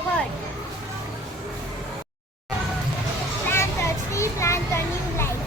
word. Plant a tree, plant a new life.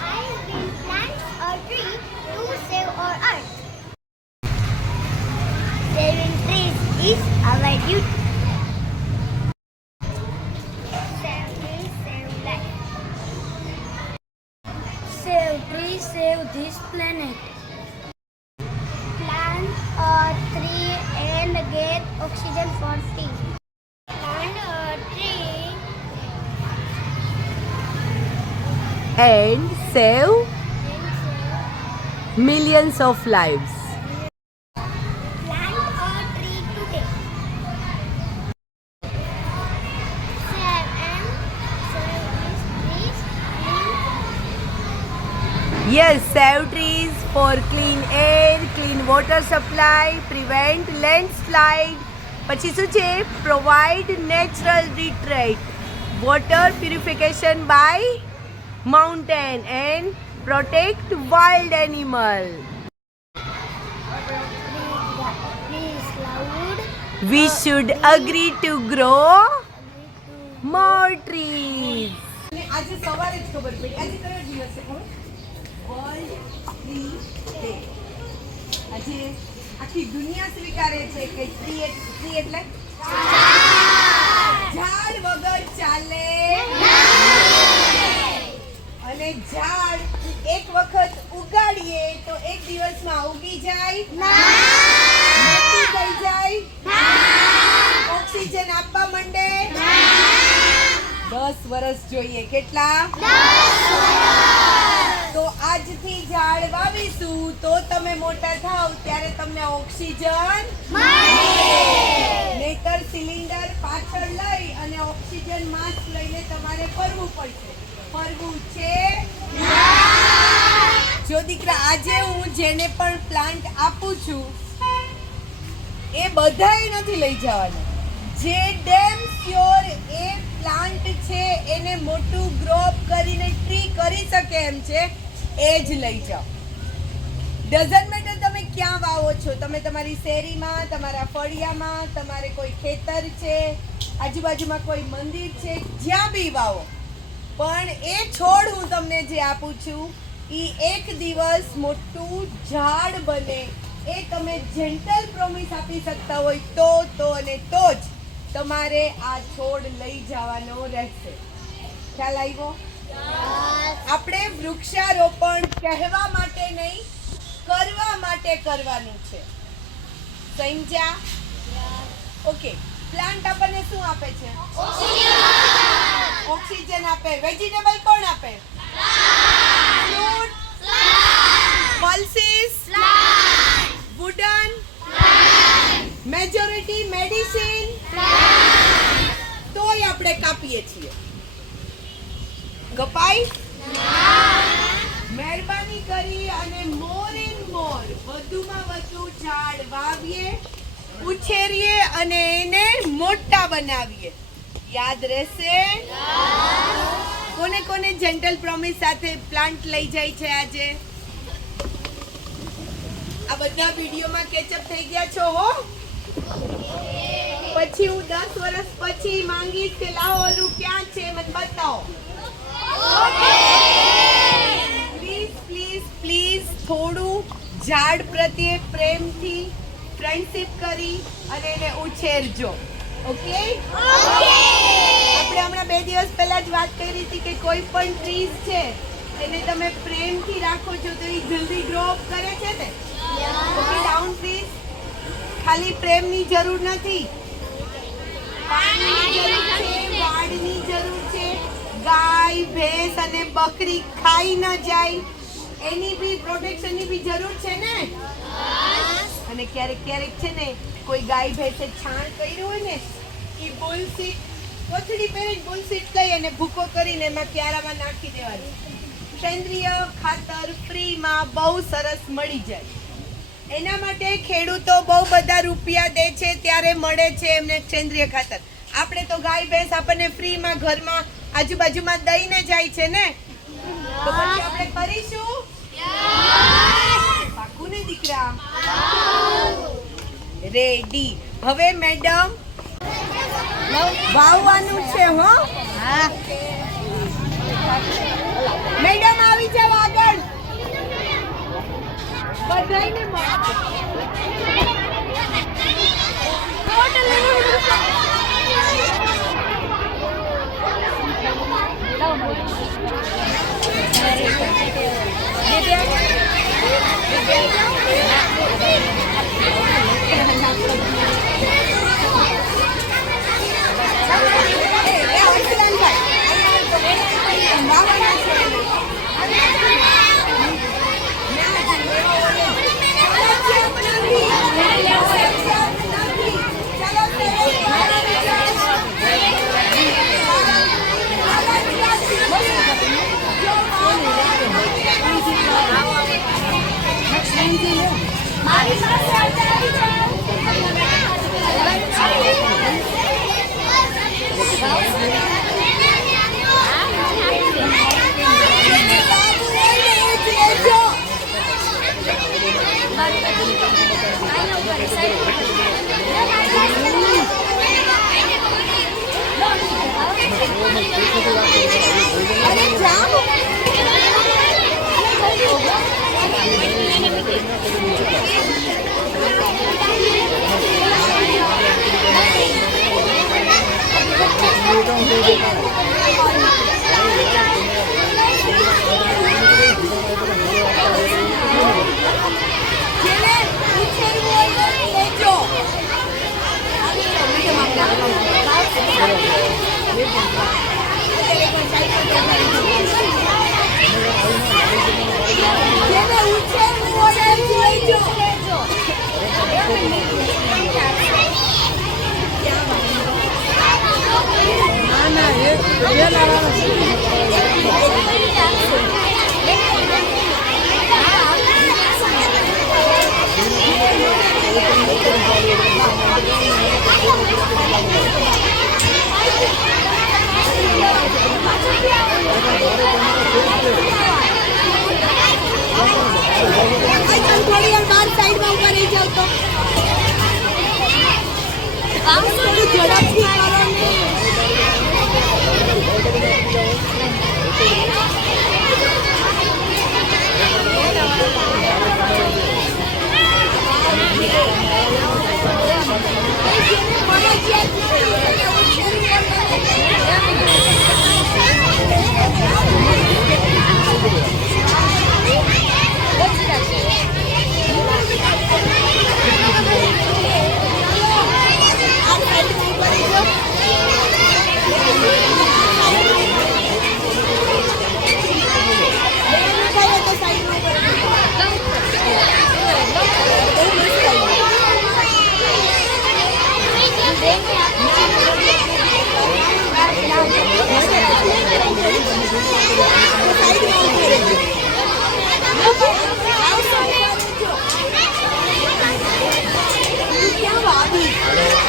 I will plant a tree to save our earth. Saving trees is our duty. Save trees, save life. Save trees, save this planet. Plant a tree and get oxygen for free. Plant a tree and save and millions of lives. plant a tree today. Save and save these trees. Yes, save trees for clean air, clean water supply, prevent landslide. પછી શું છે? Provide natural retreat, water purification by mountain and protect wild animal. Please loud. We should agree to grow more trees. આજે સવારે જ ખબર પડી. આજે કયો દિવસ છે ખબર? World tree day. આજે આખી દુનિયા સ્વીકારે છે કે ટ્રી એટલે ઝાડ વગર ચાલે અને ઝાડ એક વખત ઉગાડીએ તો એક દિવસમાં ઉગી જાય, મોટી થઈ જાય, ઓક્સિજન આપવા માંડે. 10 વર્ષ જોઈએ. કેટલા? તો આજથી ઝાડ વાવીશું તો તમે મોટા થાવ ત્યારે તમને ઓક્સિજન નહીતર સિલિન્ડર પાછળ લઈ અને ઓક્સિજન માસ્ક લઈને તમારે ફરવું પડશે. ફરવું છે? જો દીકરા, આજે હું જેને પણ પ્લાન્ટ આપું છું એ બધાય નથી લઈ જવાના. જે ડેમ શ્યોર એ પ્લાન્ટ છે એને મોટું ગ્રો અપ કરીને ટ્રી કરી શકે એમ છે એ જ લઈ જાઓ. ડઝન્ટ મેટર તમે ક્યાં વાવો છો. તમે તમારી શેરીમાં, તમારા ફળિયામાં, તમારે કોઈ ખેતર છે, આજુબાજુમાં કોઈ મંદિર છે, જ્યાં બી વાવો. પણ એ છોડ હું તમને જે આપું છું એ એક દિવસ મોટું ઝાડ બને એ તમે જેન્ટલ પ્રોમિસ આપી શકતા હોય તો અને તો જ તમારે આ છોડ લઈ જવાનો રહેશે. ખ્યાલ આવ્યો? આપણે વૃક્ષારોપણ કહેવા માટે નહીં, કરવા માટે કરવાનું છે. સમજ્યા? ઓકે. પ્લાન્ટ આપણને શું આપે છે? ઓક્સિજન આપે. વેજીટેબલ કોણ આપે? Fruit, pulses, wooden, majority medicine. તોય આપણે કાપીએ છીએ. કપાઈ? મહેરબાની કરી અને મોર એન્ડ મોર વધુમાં વધુ ઝાડ વાવીએ, ઉછેરીએ અને એને મોટા બનાવીએ. યાદ રહેશે? કોને કોને જેન્ટલ પ્રોમિસ સાથે પ્લાન્ટ લઈ જાય છે આજે? આ બધા વિડીયોમાં કેચઅપ થઈ ગયા છો હો? પછી હું 10 વર્ષ પછી માંગીશ કે લાવો ઓલું ક્યાં છે મને બતાવો. પ્લીઝ પ્લીઝ પ્લીઝ થોડું ઝાડ પ્રત્યે પ્રેમથી ફ્રેન્ડશિપ કરી અને એને ઉછેરજો. ઓકે? આપણે હમણાં 2 દિવસ પહેલા જ વાત કરી હતી કે કોઈ પણ ટ્રીઝ છે એને તમે પ્રેમથી રાખો છો તો એ જલ્દી ગ્રો અપ કરે છે ને. Okay down please. ખાલી પ્રેમની જરૂર નથી, પાણીની જરૂર છે, વાડની જરૂર છે. ગાય, ભેંસ અને બકરી ખાઈ ન જાય એની બી પ્રોટેક્શનની બી જરૂર છે ને. અને ક્યારેક ક્યારેક છે ને કોઈ ગાય ભેંસે છાણ કર્યું હોય ને એ બુલસીટ કોથળી પહેરીને બુલસીટ લઈ અને ભૂકો કરીને એમાં ક્યારામાં નાખી દેવાની. સેન્દ્રિય ખાતર ફ્રીમાં બહુ સરસ મળી જાય. એના માટે ખેડૂતો બહુ બધા રૂપિયા દે છે ત્યારે મળે છે એમને સેન્દ્રિય ખાતર. આપણે તો ગાય ભેંસ આપણને ફ્રીમાં ઘરમાં આજુબાજુમાં દઈને જાય છે ને. તો પછી આપણે કરીશું? પાકું ને દીકરા? રેડી. હવે મેડમ વાવવાનું છે હો. હા. મેડમ આવી જાવ આગળ. બધાયને મારી પાસે આવી જાઓ. થોડી વાર બાર સાઈડમાં ઉભા રહી જાવ તો થોડું ઝડપથી કરો ને.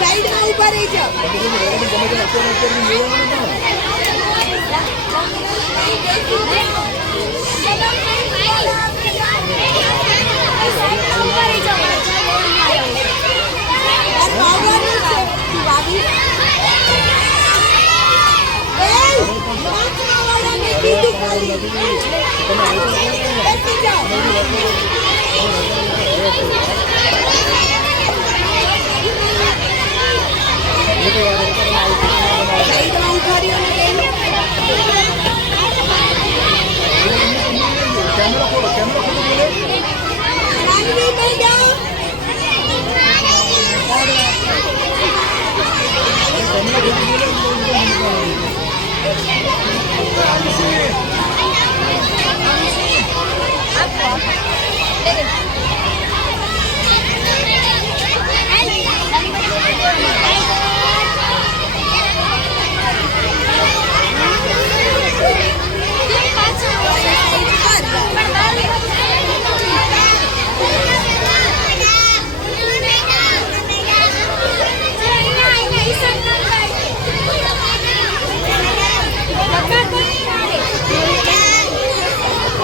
સાઈડમાં ઉભા રહી જાઓ.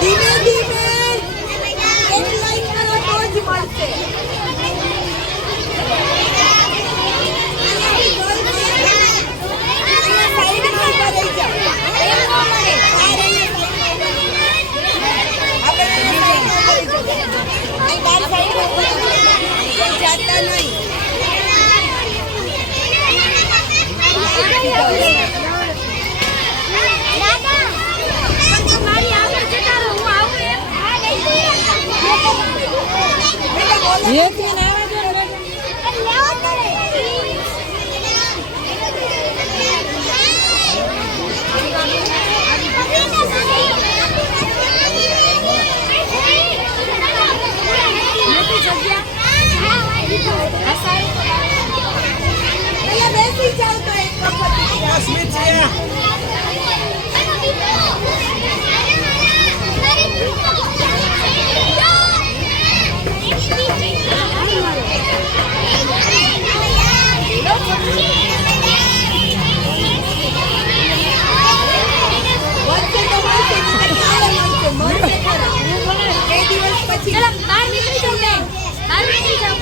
ધીમે ધીમે એક લાઈન જાતા નહીં. પેલા બેસી જાવ તો એક વખત. મળશે તો મળશે, નહીં તો કાલે મળશે. મળશે ખરા. બે દિવસ પછી આવી જાઓ.